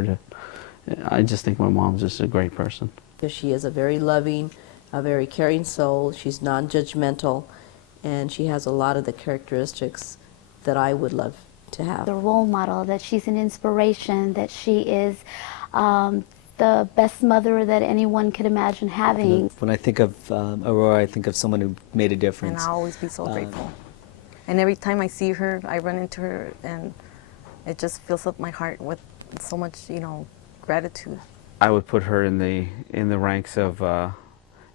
I just think my mom's just a great person. She is a very loving, a very caring soul. She's non-judgmental, and she has a lot of the characteristics that I would love to have. The role model, that she's an inspiration, that she is the best mother that anyone could imagine having. When I think of Aurora, I think of someone who made a difference. And I'll always be so grateful. And every time I see her, I run into her, and it just fills up my heart with so much, gratitude. I would put her in the ranks of,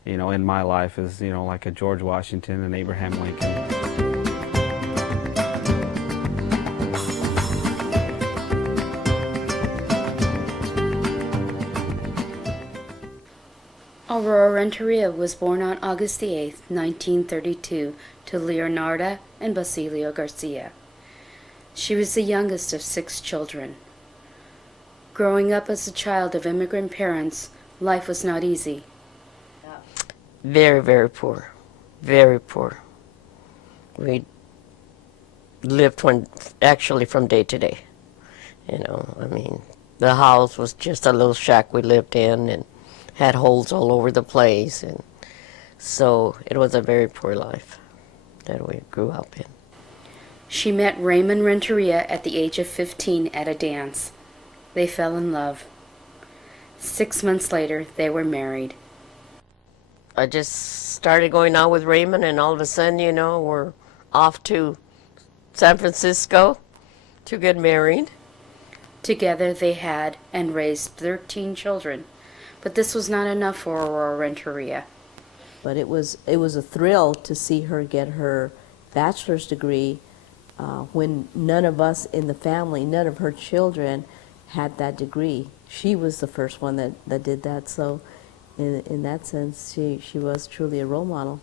in my life as, like a George Washington and Abraham Lincoln. Aurora Renteria was born on August 8, 1932, to Leonarda and Basilio Garcia. She was the youngest of 6 children. Growing up as a child of immigrant parents, life was not easy. Very, very poor. Very poor. We lived actually from day to day. The house was just a little shack we lived in and had holes all over the place, and so it was a very poor life that we grew up in. She met Raymond Renteria at the age of 15 at a dance. They fell in love. 6 months later, they were married. I just started going out with Raymond, and all of a sudden, we're off to San Francisco to get married. Together they had and raised 13 children. But this was not enough for Aurora Renteria. But it was a thrill to see her get her bachelor's degree when none of us in the family, none of her children had that degree. She was the first one that did that, so in that sense, she was truly a role model.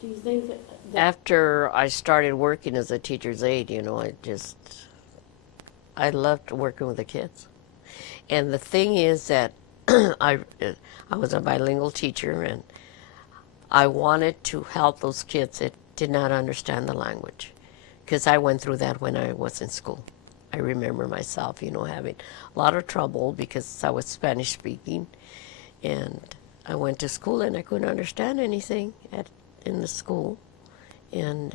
Do you think that After I started working as a teacher's aide, I loved working with the kids. And the thing is that I was a bilingual teacher, and I wanted to help those kids that did not understand the language, because I went through that when I was in school. I remember myself, having a lot of trouble because I was Spanish speaking, and I went to school and I couldn't understand anything in the school, and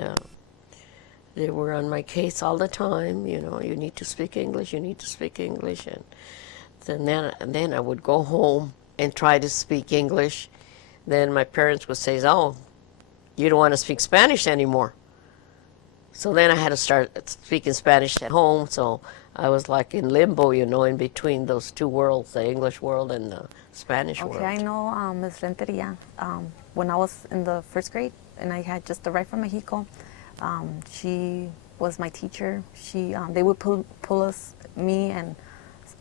they were on my case all the time. You need to speak English, you need to speak English, and then I would go home and try to speak English. Then my parents would say, "Oh, you don't want to speak Spanish anymore." So then I had to start speaking Spanish at home. So I was like in limbo, in between those two worlds, the English world and the Spanish world. Okay, I know Ms. Renteria. When I was in the 1st grade and I had just arrived from Mexico, she was my teacher. They would pull us, me and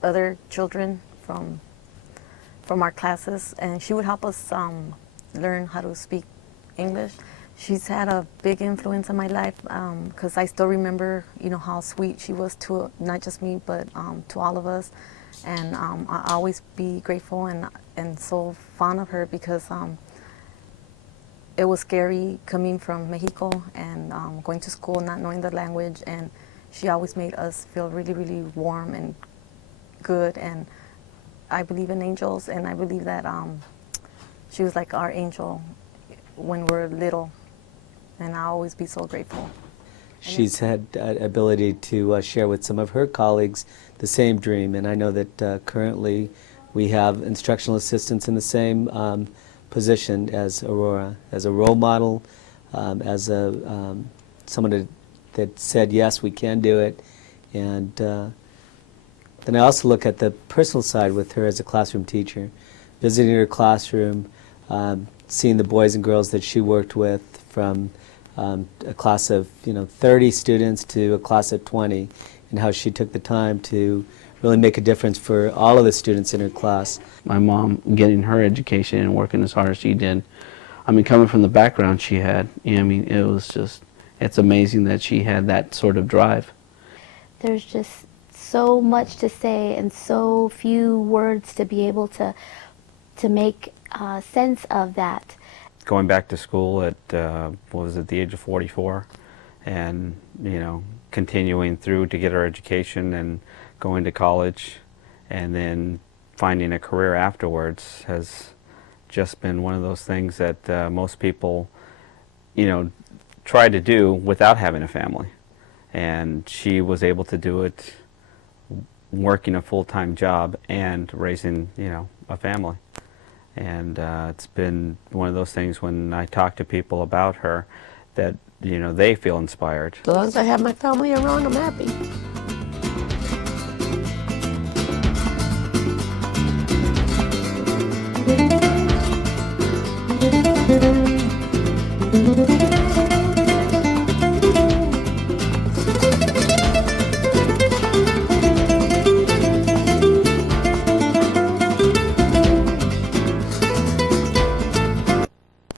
other children from our classes, and she would help us learn how to speak English. She's had a big influence in my life because I still remember, how sweet she was to not just me, but to all of us. And I always be grateful and so fond of her because it was scary coming from Mexico and going to school, not knowing the language, and she always made us feel really, really warm and good. And I believe in angels, and I believe that she was like our angel when we're little, and I'll always be so grateful. She's had ability to share with some of her colleagues the same dream, and I know that currently we have instructional assistants in the same position as Aurora, as a role model, as someone that said, yes, we can do it. And then I also look at the personal side with her as a classroom teacher, visiting her classroom, seeing the boys and girls that she worked with from a class of 30 students to a class of 20, and how she took the time to really make a difference for all of the students in her class. My mom getting her education and working as hard as she did, coming from the background she had, it was just, it's amazing that she had that sort of drive. There's just so much to say and so few words to be able to make sense of that. Going back to school at, the age of 44, and, continuing through to get her education and going to college and then finding a career afterwards has just been one of those things that most people, try to do without having a family. And she was able to do it working a full-time job and raising, a family. And it's been one of those things when I talk to people about her that, they feel inspired. As long as I have my family around, I'm happy. Thank you.